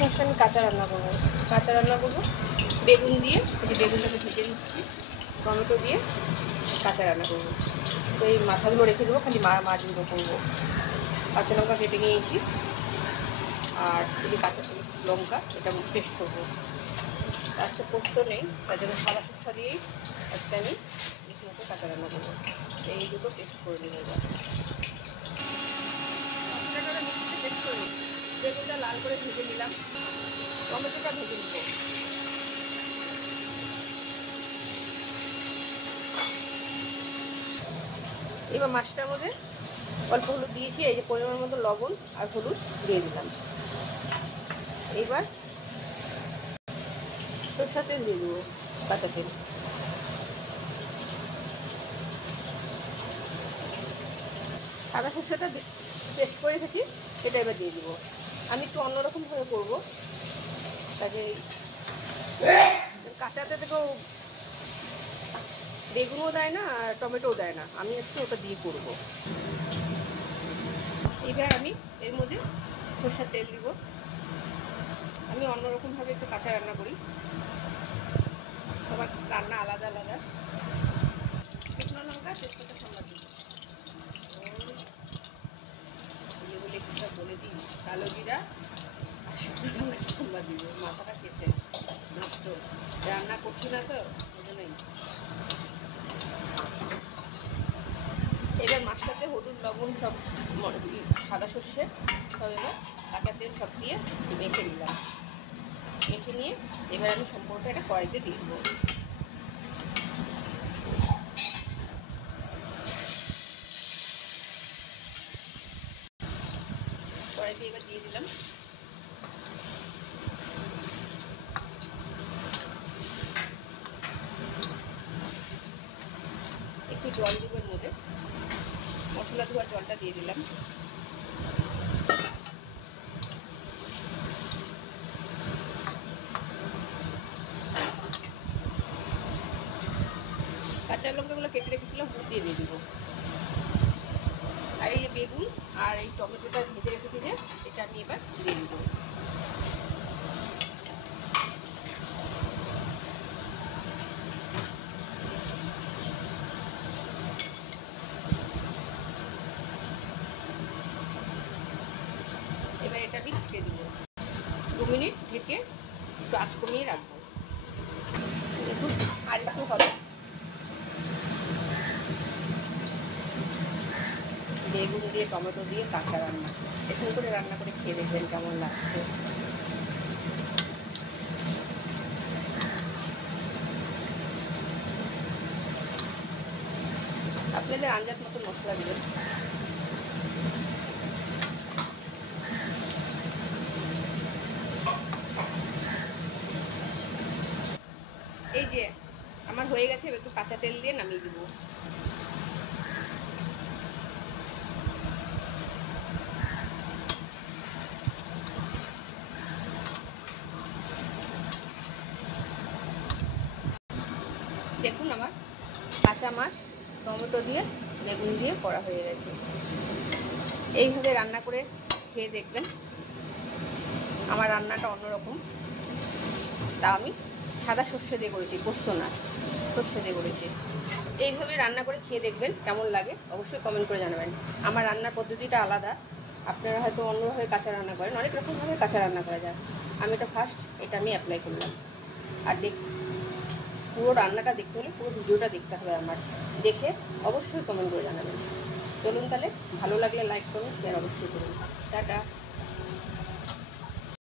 First আমি কাঁচা রান্না করবো বেগুন দিয়ে। এই যে বেগুনটাকে ভেজে নিচ্ছি, টমেটো দিয়ে কাঁচা রান্না করবো। তো এই মাথাগুলো রেখে দেবো, খালি মাছগুলো করবো। কাঁচা লঙ্কা কেটে নিয়েছি, আর এই কাঁচা লঙ্কা এটা পেস্ট করবো। আজকে পোস্ত নেই, তার জন্য সাদা সরষা দিয়েই আজকে আমি বেশি মতো কাঁচা রান্না করবো। এই দুটো পেস্ট করে নেবো। এবার মশলাটা মিক্সিতে পেস্ট করে নিচ্ছি। বেগুনটা লাল করে ভেজে নিলাম, টমেটোটা ভেজে নেব। এবার মাছটার মধ্যে অল্প হলুদ দিয়েছি, এই যে পরিমাণ মতো লবণ আর হলুদ দিয়ে দিলাম। এইবার সরষের তেল দিয়ে দেবো, কাঁচা তেল। সাদা সরষেটা পেস্ট করে রেখেছি, সেটা এবার দিয়ে দিব। আমি একটু অন্যরকমভাবে করবো, তাকে কাঁচাতে থেকেও বেগুনও দেয় না আর টমেটোও দেয় না, আমি একটু ওটা দিয়ে করবো। এবার আমি এর মধ্যে সরষের তেল দিব। আমি অন্যরকমভাবে একটু কাঁচা রান্না করি, সবার রান্না আলাদা আলাদা। শুকনো লঙ্কা তেজপাতা সম্বাদ দিব, বলে কিছুটা বলে দিই, কালো জিরা আর শুকনো লঙ্কা সম্বাদ দিব। মাথাটা খেতে নষ্ট, রান্না করছি না তো ওজন্যই। এবার মাছটাতে হলুদ লবণ সব সাদা সর্ষে সব এবার কাঁচা তেল সব দিয়ে মেখে নিলাম। মেখে নিয়ে এবার আমি সম্পূর্ণটা এটা কড়াইতে দিয়ে দেবো। কড়াইতে এবার দিয়ে দিলাম। একটু জল দেবো এর মধ্যে, মশলা ধোয়ার জলটা দিয়ে দিলাম। কাঁচা লঙ্কাগুলো কেটে রেখেছিলাম, দিয়ে দিব। আর এই যে বেগুন আর এই টমেটোটা ভেজে রেখেছি যে, এটা আমি এবার দিয়ে দিব। এবার এটা আমি ঢেকে দিব। 2 মিনিট ঢেকে একটু আঁচ কমিয়ে রাখবো। দেখুন আর একটু হবে। বেগুন দিয়ে টমেটো দিয়ে কাঁচা রান্না, এরকম করে রান্না করে খেয়ে দেখবেন কেমন লাগছে। আপনাদের আন্দাজ মতো মশলা দিবেন। এই যে আমার হয়ে গেছে, একটু কাঁচা তেল দিয়ে নামিয়ে দিব। দেখুন আমার কাঁচা মাছ টমেটো দিয়ে বেগুন দিয়ে করা হয়ে গেছে। এইভাবে রান্না করে খেয়ে দেখবেন। আমার রান্নাটা অন্যরকম, তা আমি সাদা সর্ষে দিয়ে করেছি, পোস্ত না, সর্ষে দিয়ে করেছি। এইভাবে রান্না করে খেয়ে দেখবেন কেমন লাগে, অবশ্যই কমেন্ট করে জানাবেন। আমার রান্নার পদ্ধতিটা আলাদা, আপনারা হয়তো অন্যভাবে কাঁচা রান্না করেন, অনেক রকমভাবে কাঁচা রান্না করা যায়। আমি এটা ফার্স্ট এটা আমি অ্যাপ্লাই করলাম। আর পুরো রান্নাটা দেখতে হলে পুরো ভিডিওটা দেখতে হবে আমার, দেখে অবশ্যই কমেন্ট করে জানাবেন। চলুন তাহলে, ভালো লাগলে লাইক করুন, শেয়ার অবশ্যই করুন। টাটা।